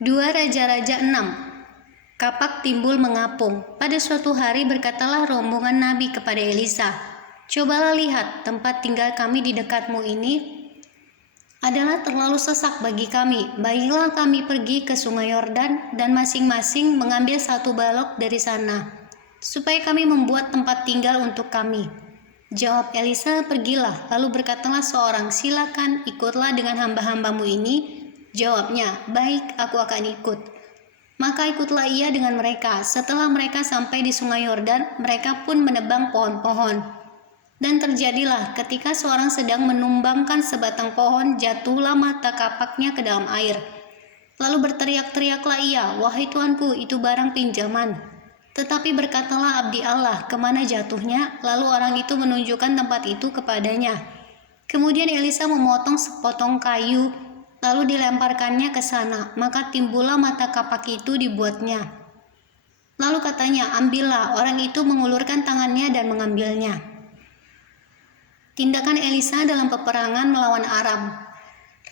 2 Raja-Raja 6. Kapak timbul mengapung. Pada suatu hari berkatalah rombongan Nabi kepada Elisa, "Cobalah lihat, tempat tinggal kami di dekatmu ini adalah terlalu sesak bagi kami. Baiklah kami pergi ke sungai Yordan dan masing-masing mengambil 1 balok dari sana, supaya kami membuat tempat tinggal untuk kami." Jawab Elisa, "Pergilah." Lalu berkatalah seorang, "Silakan, ikutlah dengan hamba-hambamu ini." Jawabnya, "Baik, aku akan ikut." Maka ikutlah ia dengan mereka. Setelah mereka sampai di sungai Yordan, mereka pun menebang pohon-pohon. Dan terjadilah ketika seorang sedang menumbangkan sebatang pohon, jatuhlah mata kapaknya ke dalam air. Lalu berteriak-teriaklah ia, "Wahai tuanku, itu barang pinjaman." Tetapi berkatalah abdi Allah, "Kemana jatuhnya?" Lalu orang itu menunjukkan tempat itu kepadanya. Kemudian Elisa memotong sepotong kayu, lalu dilemparkannya ke sana, maka timbullah mata kapak itu dibuatnya. Lalu katanya, "Ambillah." Orang itu mengulurkan tangannya dan mengambilnya. Tindakan Elisa dalam peperangan melawan Aram.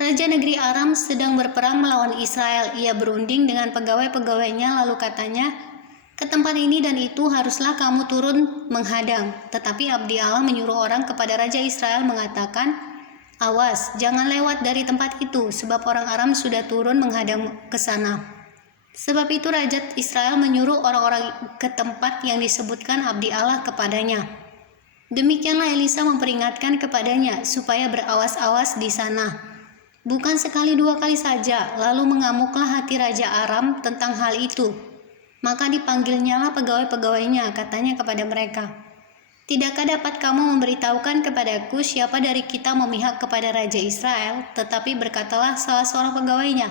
Raja negeri Aram sedang berperang melawan Israel. Ia berunding dengan pegawai-pegawainya, lalu katanya, "Ke tempat ini dan itu haruslah kamu turun menghadang." Tetapi abdi Allah menyuruh orang kepada Raja Israel mengatakan, "Awas, jangan lewat dari tempat itu, sebab orang Aram sudah turun menghadang ke sana." Sebab itu Raja Israel menyuruh orang-orang ke tempat yang disebutkan abdi Allah kepadanya. Demikianlah Elisa memperingatkan kepadanya supaya berawas-awas di sana. Bukan sekali 2 kali saja, lalu mengamuklah hati Raja Aram tentang hal itu. Maka dipanggilnyalah pegawai-pegawainya, katanya kepada mereka, "Tidakkah dapat kamu memberitahukan kepadaku siapa dari kita memihak kepada Raja Israel?" Tetapi berkatalah salah seorang pegawainya,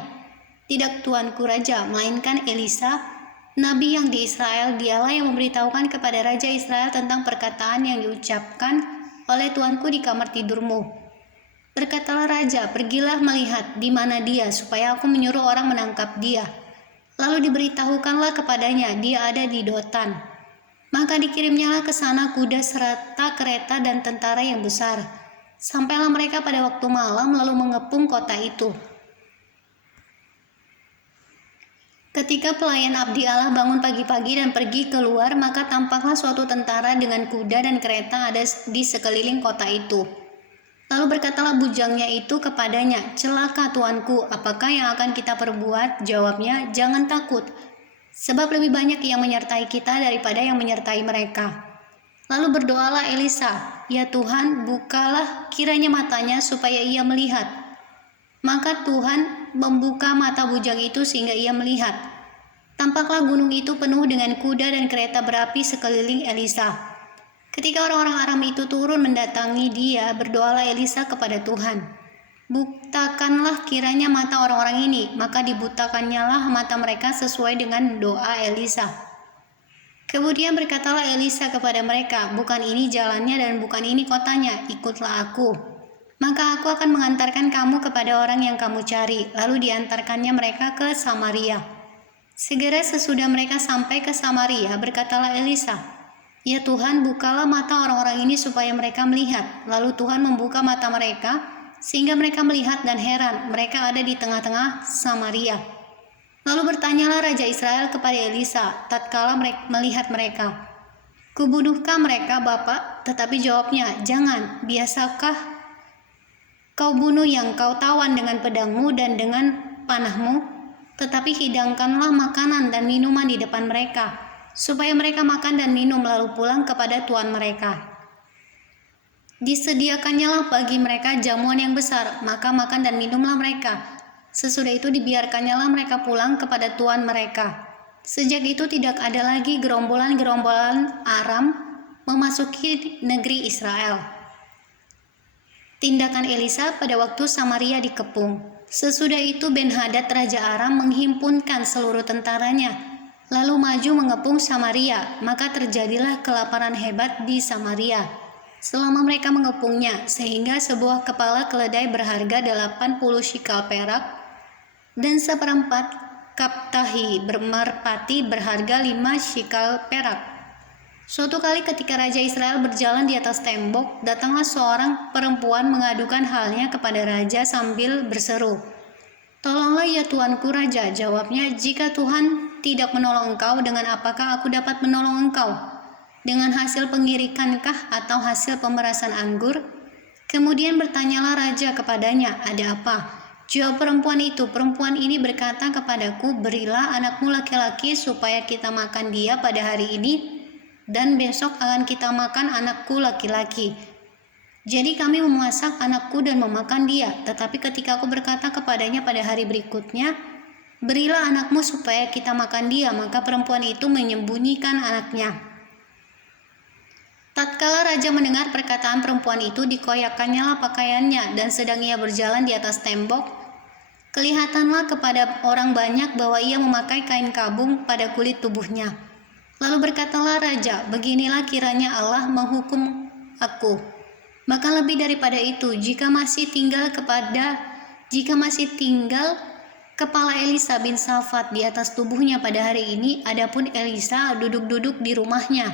"Tidak tuanku Raja, melainkan Elisa, nabi yang di Israel. Dialah yang memberitahukan kepada Raja Israel tentang perkataan yang diucapkan oleh tuanku di kamar tidurmu." Berkatalah Raja, "Pergilah melihat di mana dia, supaya aku menyuruh orang menangkap dia." Lalu diberitahukanlah kepadanya, "Dia ada di Dotan." Maka dikirimnyalah ke sana kuda serta kereta dan tentara yang besar. Sampailah mereka pada waktu malam lalu mengepung kota itu. Ketika pelayan abdi Allah bangun pagi-pagi dan pergi keluar, maka tampaklah suatu tentara dengan kuda dan kereta ada di sekeliling kota itu. Lalu berkatalah bujangnya itu kepadanya, "Celaka tuanku, apakah yang akan kita perbuat?" Jawabnya, "Jangan takut, sebab lebih banyak yang menyertai kita daripada yang menyertai mereka." Lalu berdoalah Elisa, "Ya Tuhan, bukalah kiranya matanya supaya ia melihat." Maka Tuhan membuka mata bujang itu sehingga ia melihat. Tampaklah gunung itu penuh dengan kuda dan kereta berapi sekeliling Elisa. Ketika orang-orang Aram itu turun mendatangi dia, berdoalah Elisa kepada Tuhan, "Butakanlah kiranya mata orang-orang ini." Maka dibutakannyalah mata mereka sesuai dengan doa Elisa. Kemudian berkatalah Elisa kepada mereka, "Bukan ini jalannya dan bukan ini kotanya, ikutlah aku. Maka aku akan mengantarkan kamu kepada orang yang kamu cari." Lalu diantarkannya mereka ke Samaria. Segera sesudah mereka sampai ke Samaria, berkatalah Elisa, "Ya Tuhan, bukalah mata orang-orang ini supaya mereka melihat." Lalu Tuhan membuka mata mereka, sehingga mereka melihat dan heran, mereka ada di tengah-tengah Samaria. Lalu bertanyalah Raja Israel kepada Elisa, tatkala melihat mereka, "Kubunuhkah mereka, Bapak?" Tetapi jawabnya, "Jangan, biasakah kau bunuh yang kau tawan dengan pedangmu dan dengan panahmu? Tetapi hidangkanlah makanan dan minuman di depan mereka, supaya mereka makan dan minum lalu pulang kepada tuan mereka." Disediakannyalah bagi mereka jamuan yang besar, maka makan dan minumlah mereka. Sesudah itu dibiarkannyalah mereka pulang kepada tuan mereka. Sejak itu tidak ada lagi gerombolan-gerombolan Aram memasuki negeri Israel. Tindakan Elisa pada waktu Samaria dikepung. Sesudah itu Ben-Hadad Raja Aram menghimpunkan seluruh tentaranya, lalu maju mengepung Samaria. Maka terjadilah kelaparan hebat di Samaria selama mereka mengepungnya, sehingga sebuah kepala keledai berharga 80 shikal perak dan 1/4 kaptahi merpati berharga 5 shikal perak. Suatu kali ketika Raja Israel berjalan di atas tembok, datanglah seorang perempuan mengadukan halnya kepada raja sambil berseru, Tolonglah ya Tuanku Raja, jawabnya, jika Tuhan tidak menolong engkau, dengan apakah aku dapat menolong engkau? Dengan hasil pengirikankah atau hasil pemerasan anggur? Kemudian bertanyalah raja kepadanya, ada apa? Jawab perempuan itu, perempuan ini berkata kepadaku, berilah anakmu laki-laki supaya kita makan dia pada hari ini, dan besok akan kita makan anakku laki-laki. Jadi kami memasak anakku dan memakan dia. Tetapi ketika aku berkata kepadanya pada hari berikutnya, berilah anakmu supaya kita makan dia, maka perempuan itu menyembunyikan anaknya. Tatkala raja mendengar perkataan perempuan itu, dikoyakkannyalah pakaiannya, dan sedang ia berjalan di atas tembok, kelihatanlah kepada orang banyak bahwa ia memakai kain kabung pada kulit tubuhnya. Lalu berkatalah raja, beginilah kiranya Allah menghukum aku. Maka lebih daripada itu, jika masih tinggal kepala Elisa bin Safat di atas tubuhnya pada hari ini, adapun Elisa duduk-duduk di rumahnya,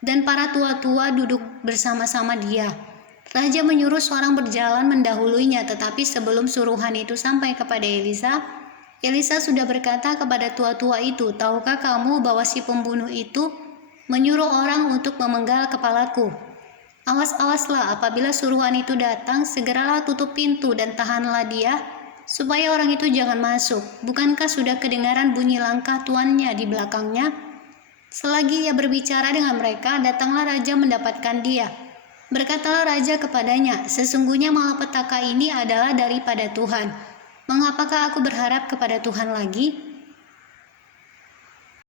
dan para tua-tua duduk bersama-sama dia. Raja menyuruh seorang berjalan mendahuluinya, tetapi sebelum suruhan itu sampai kepada Elisa, Elisa sudah berkata kepada tua-tua itu, tahukah kamu bahwa si pembunuh itu menyuruh orang untuk memenggal kepalaku? Awas-awaslah, apabila suruhan itu datang, segeralah tutup pintu dan tahanlah dia, supaya orang itu jangan masuk. Bukankah sudah kedengaran bunyi langkah tuannya di belakangnya? Selagi ia berbicara dengan mereka, datanglah raja mendapatkan dia. Berkatalah raja kepadanya, sesungguhnya malapetaka ini adalah daripada Tuhan. Mengapakah aku berharap kepada Tuhan lagi?